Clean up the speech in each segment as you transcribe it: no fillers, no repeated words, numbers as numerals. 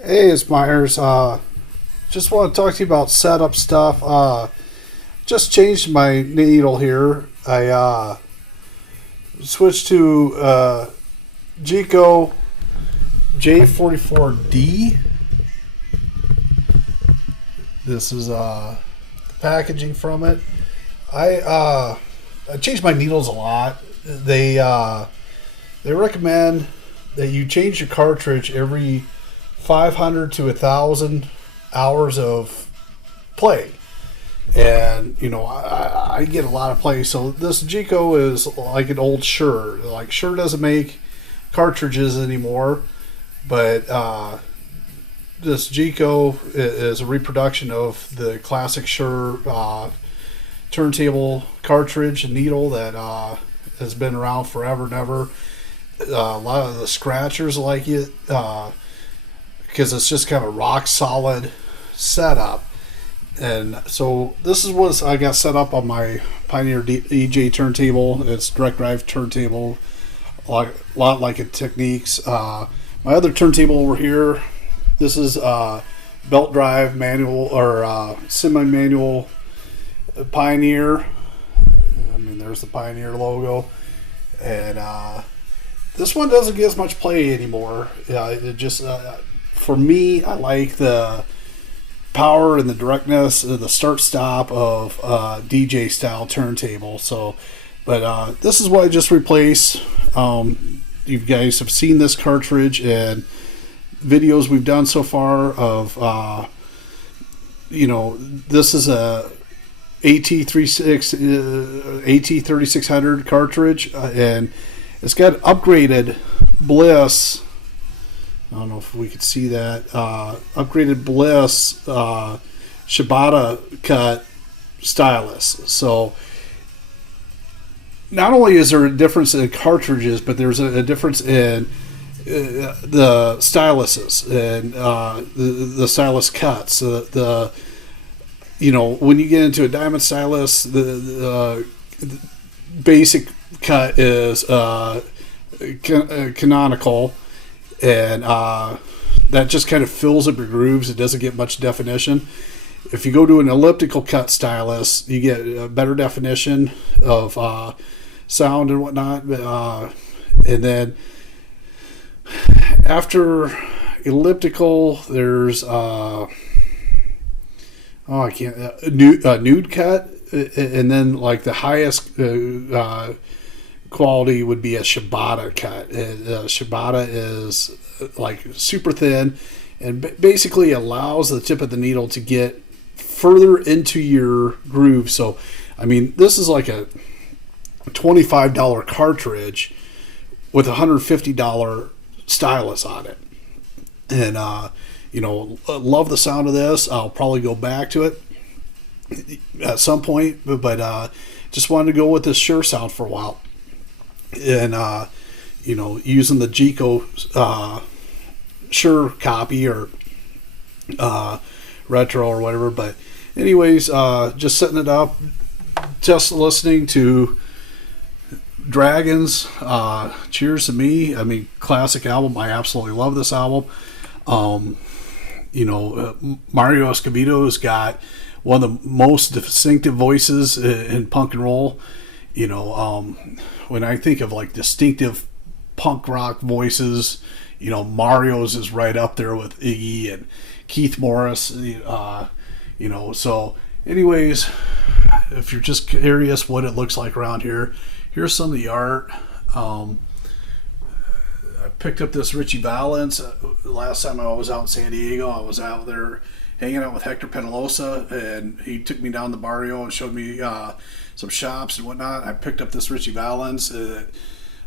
Hey, it's Myers. Just want to talk to you about setup stuff. Just changed my needle here. I switched to Jico J44D. This is the packaging from it. I changed my needles a lot. They recommend that you change your cartridge every 500 to 1,000 hours of play. And, I get a lot of play. So this Jico is like an old Shure. Like Shure doesn't make cartridges anymore. But this Jico is a reproduction of the classic Shure turntable cartridge and needle that has been around forever and ever. A lot of the scratchers like it. Because it's just kind of a rock solid setup. And so this is what I got set up on my Pioneer EJ turntable. It's direct drive turntable, a lot like a Techniques. My other turntable over here, this is belt drive manual or semi-manual Pioneer. I mean, there's the Pioneer logo. And this one doesn't get as much play anymore. It just... for me, I like the power and the directness of the start-stop of DJ style turntable. So, but this is what I just replaced. You guys have seen this cartridge and videos we've done so far of, this is a AT3600 cartridge, and it's got upgraded Bliss. I don't know if we could see that. Upgraded Bliss shibata cut stylus. So not only is there a difference in cartridges, but there's a difference in the styluses and the stylus cuts. When you get into a diamond stylus, the basic cut is canonical. And that just kind of fills up your grooves. It doesn't get much definition. If you go to an elliptical cut stylus, you get a better definition of sound and whatnot. And then after elliptical, there's nude cut, and then like the highest quality would be a shibata cut. Shibata is like super thin and basically allows the tip of the needle to get further into your groove. So, I mean, this is like a $25 cartridge with a $150 stylus on it. And, love the sound of this. I'll probably go back to it at some point, but just wanted to go with this Shure sound for a while. And using the Jico Shure copy or retro or whatever. But anyways, just setting it up, just listening to Dragons, Cheers to Me. I mean, classic album. I absolutely love this album. Mario Escobedo's got one of the most distinctive voices in punk and roll. When I think of like distinctive punk rock voices, Mario's is right up there with Iggy and Keith Morris. So anyways, if you're just curious what it looks like around here, here's some of the art. I picked up this Richie Valens. Last time I was out in San Diego, I was out there hanging out with Hector Penalosa, and he took me down the barrio and showed me some shops and whatnot. I picked up this Richie Valens. It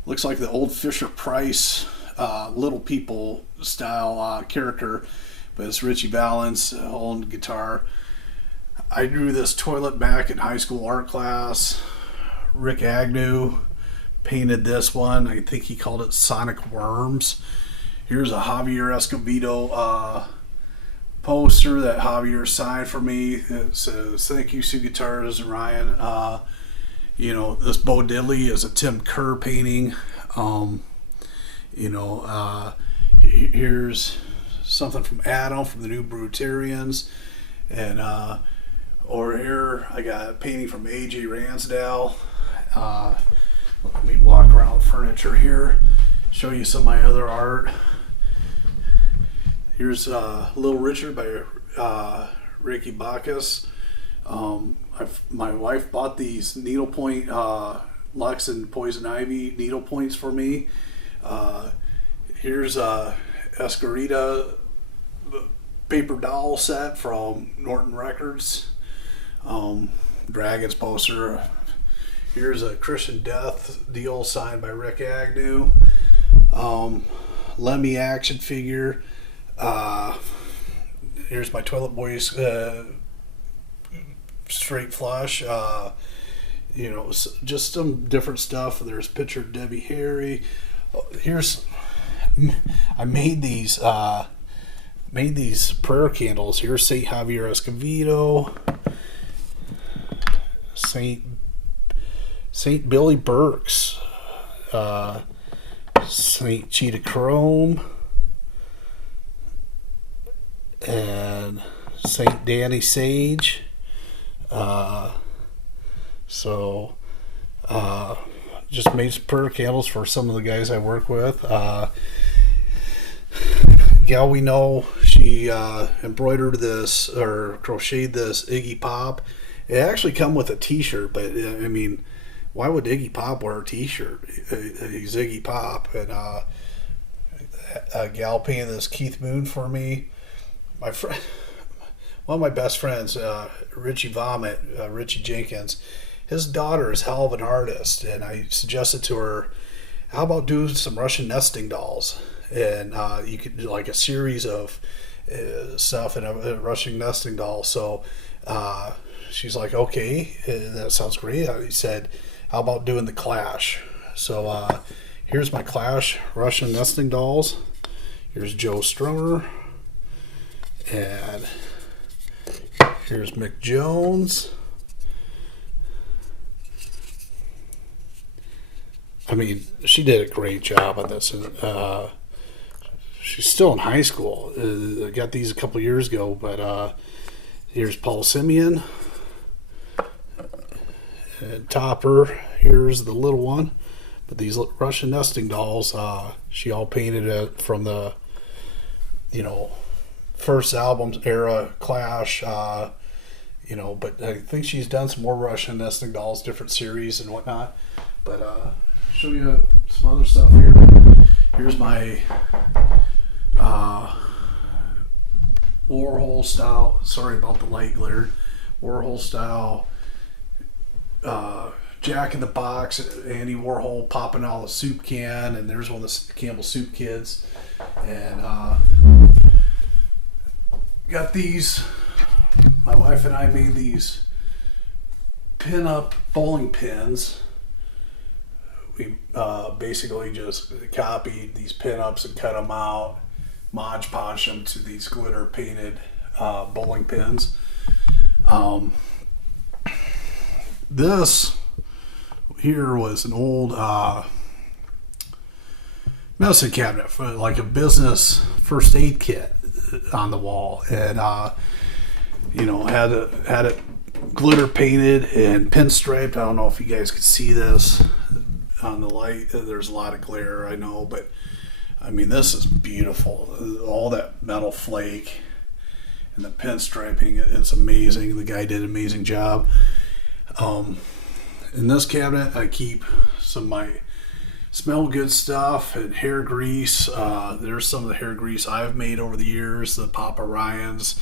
looks like the old Fisher Price Little People style character, but it's Richie Valens holding guitar. I drew this toilet back in high school art class. Rick Agnew painted this one. I think he called it Sonic Worms. Here's a Javier Escobedo poster that Javier signed for me. It says, "Thank you, Sioux Guitars and Ryan." This Bo Diddley is a Tim Kerr painting. Here's something from Adam from the New Brutarians. And over here I got a painting from AJ Ransdale. Let me walk around the furniture here, show you some of my other art. Here's Little Richard by Ricky Bacchus. My wife bought these needlepoint Lux and Poison Ivy needle points for me. Here's Escarita paper doll set from Norton Records. Dragons poster. Here's a Christian Death deal signed by Rick Agnew. Lemmy action figure. Here's my Toilet Boys straight flush. You know, just some different stuff. There's a picture of Debbie Harry. I made these prayer candles. Here's St. Javier Escovedo, St. Billy Burks, St. Cheetah Chrome, and St. Danny Sage. Just made some prayer candles for some of the guys I work with. Gal we know, she embroidered this or crocheted this Iggy Pop. It actually come with a t-shirt, but I mean, why would Iggy Pop wear a t-shirt? He's Iggy Pop. And a gal painted this Keith Moon for me. My friend, one of my best friends, Richie Jenkins, his daughter is hell of an artist, and I suggested to her, how about doing some Russian nesting dolls? And you could do like a series of stuff in a Russian nesting doll. So she's like, okay, that sounds great. I said, how about doing the Clash? So here's my Clash Russian nesting dolls. Here's Joe Strummer. And here's Mick Jones. I mean, she did a great job on this. And she's still in high school. I got these a couple years ago, but here's Paul Simeon. And Topper, here's the little one. But these Russian nesting dolls, she all painted it from the, first album era Clash. But I think she's done some more Russian nesting dolls, different series and whatnot. But show you some other stuff here. Here's my Warhol style. Sorry about the light glare. Warhol style. Jack in the Box, Andy Warhol popping out of the soup can, and there's one of the Campbell Soup Kids, and got these. My wife and I made these pin-up bowling pins. We basically just copied these pin-ups and cut them out, Mod Podged them to these glitter painted bowling pins. This here was an old medicine cabinet for like a business first aid kit on the wall, and had it glitter painted and pinstriped. I don't know if you guys could see this on the light. There's a lot of glare, I know, but I mean, this is beautiful. All that metal flake and the pinstriping, it's amazing. The guy did an amazing job. In this cabinet, I keep some of my smell good stuff and hair grease. There's some of the hair grease I've made over the years, the Papa Ryan's.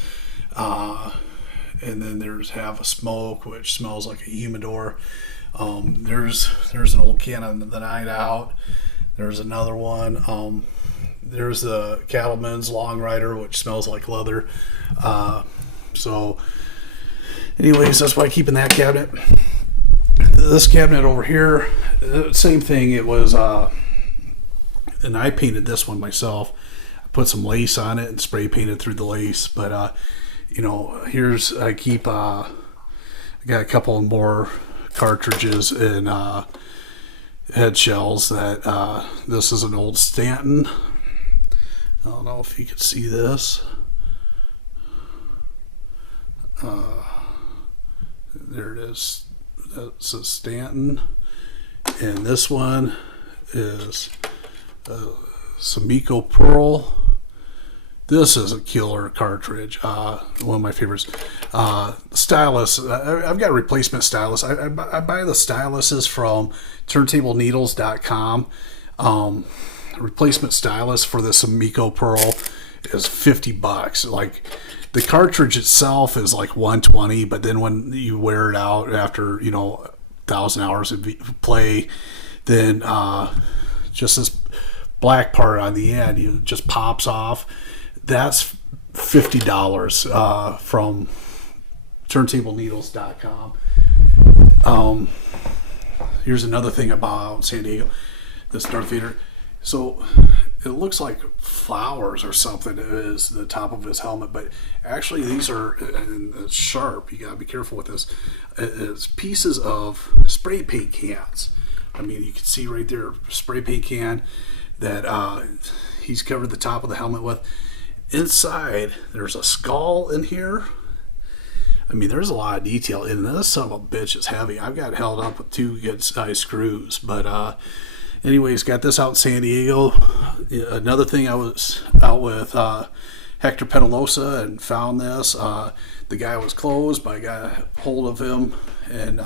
And then there's Have a Smoke, which smells like a humidor. There's an old can of the Night Out. There's another one. There's the Cattleman's Long Rider, which smells like leather. Anyways, that's why I keep in that cabinet. This cabinet over here, same thing. It was, and I painted this one myself. I put some lace on it and spray painted through the lace. But I got a couple more cartridges and head shells. That this is an old Stanton. I don't know if you can see this. There it is. That's a Stanton. And this one is Jico Pearl. This is a killer cartridge. One of my favorites. Stylus. I've got a replacement stylus. I buy the styluses from turntableneedles.com. Replacement stylus for this Jico Pearl is $50. Like, the cartridge itself is like $120, but then when you wear it out after 1,000 hours of play, then just this black part on the end, it just pops off. That's $50 from turntableneedles.com. Here's another thing about San Diego, this Darth Vader. So it looks like flowers or something is the top of his helmet, but actually these are, and it's sharp, you gotta be careful with this. It's pieces of spray paint cans. I mean, you can see right there, spray paint can that he's covered the top of the helmet with. Inside, there's a skull in here. I mean, there's a lot of detail in this. Son of a bitch is heavy. I've got held up with 2 good size screws. But anyways, got this out in San Diego. Another thing, I was out with Hector Petalosa and found this. The guy was closed, but I got a hold of him and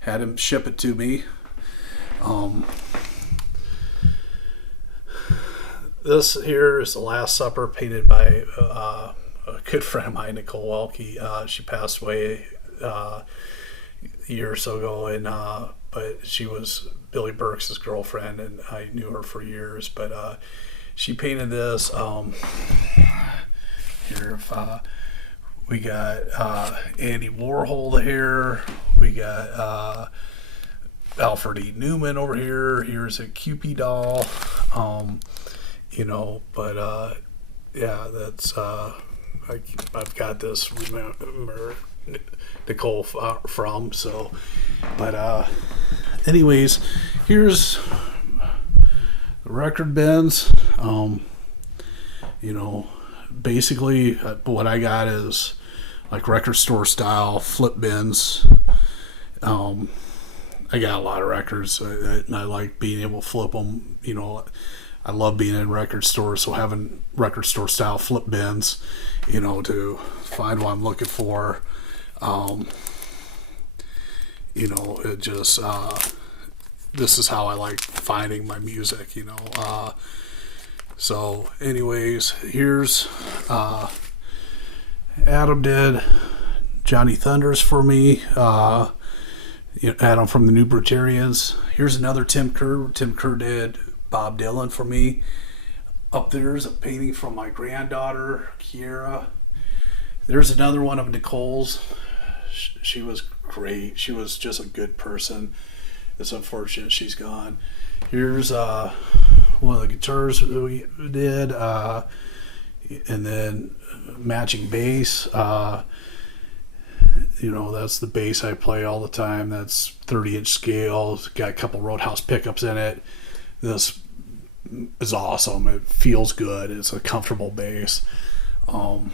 had him ship it to me. This here is The Last Supper, painted by a good friend of mine, Nicole Welke. She passed away a year or so ago, and but she was Billy Burks' girlfriend, and I knew her for years. But she painted this. Here, we got Andy Warhol here. We got Alfred E. Newman over here. Here's a Cupid doll. But yeah, that's I've got this, remember Nicole from, so, but anyways, here's the record bins. Basically what I got is like record store style flip bins. I got a lot of records, and I like being able to flip them. I love being in record stores, so having record store style flip bins, to find what I'm looking for, it just, this is how I like finding my music, so anyways, here's, Adam did Johnny Thunders for me, Adam from the New Brutarians. Here's another Tim Kerr. Tim Kerr did Bob Dylan for me. Up there's a painting from my granddaughter, Kiera. There's another one of Nicole's. She was great. She was just a good person. It's unfortunate she's gone. Here's one of the guitars that we did, and then matching bass. That's the bass I play all the time. That's 30-inch scale. It's got a couple Roadhouse pickups in it. This is awesome. It feels good. It's a comfortable bass. Got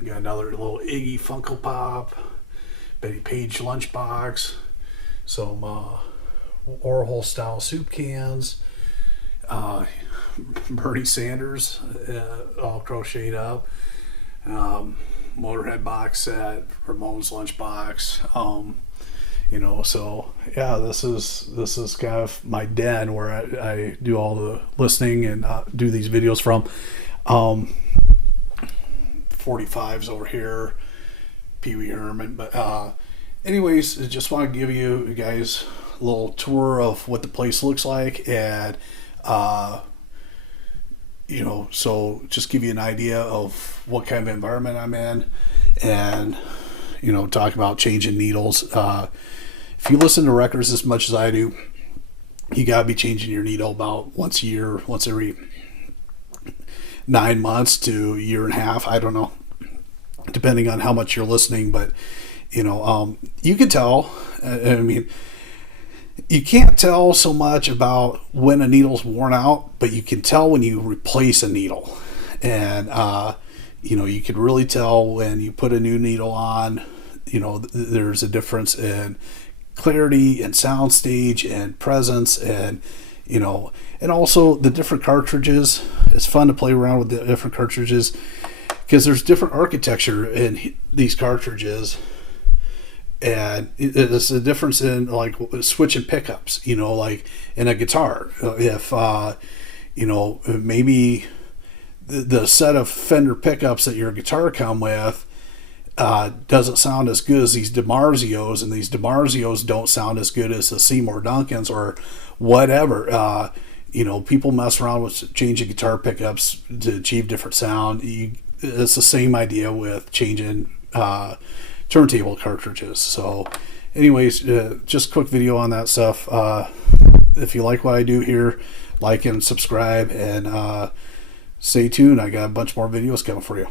another little Iggy Funko Pop, Betty Page lunchbox, some Warhol style soup cans, Bernie Sanders all crocheted up, Motorhead box set, Ramones lunchbox. So yeah, this is kind of my den where I do all the listening and do these videos from. 45s over here, Pee Wee Herman. But anyways, I just want to give you guys a little tour of what the place looks like, and so just give you an idea of what kind of environment I'm in, and talk about changing needles. If you listen to records as much as I do, you gotta be changing your needle about once a year, once every 9 months to a year and a half. I don't know, depending on how much you're listening, but you can tell. I mean, You can't tell so much about when a needle's worn out, but you can tell when you replace a needle. And, you know, you can really tell when you put a new needle on, you know, there's a difference in clarity and sound stage and presence, and, you know, and also the different cartridges. It's fun to play around with the different cartridges because there's different architecture in these cartridges. And it's a difference in like switching pickups, you know, like in a guitar. If, you know, maybe the set of Fender pickups that your guitar come with doesn't sound as good as these DiMarzios, and these DiMarzios don't sound as good as the Seymour Duncans or whatever. You know, people mess around with changing guitar pickups to achieve different sound. It's the same idea with changing turntable cartridges. So anyways, just a quick video on that stuff. If you like what I do here, like and subscribe, and stay tuned. I got a bunch more videos coming for you.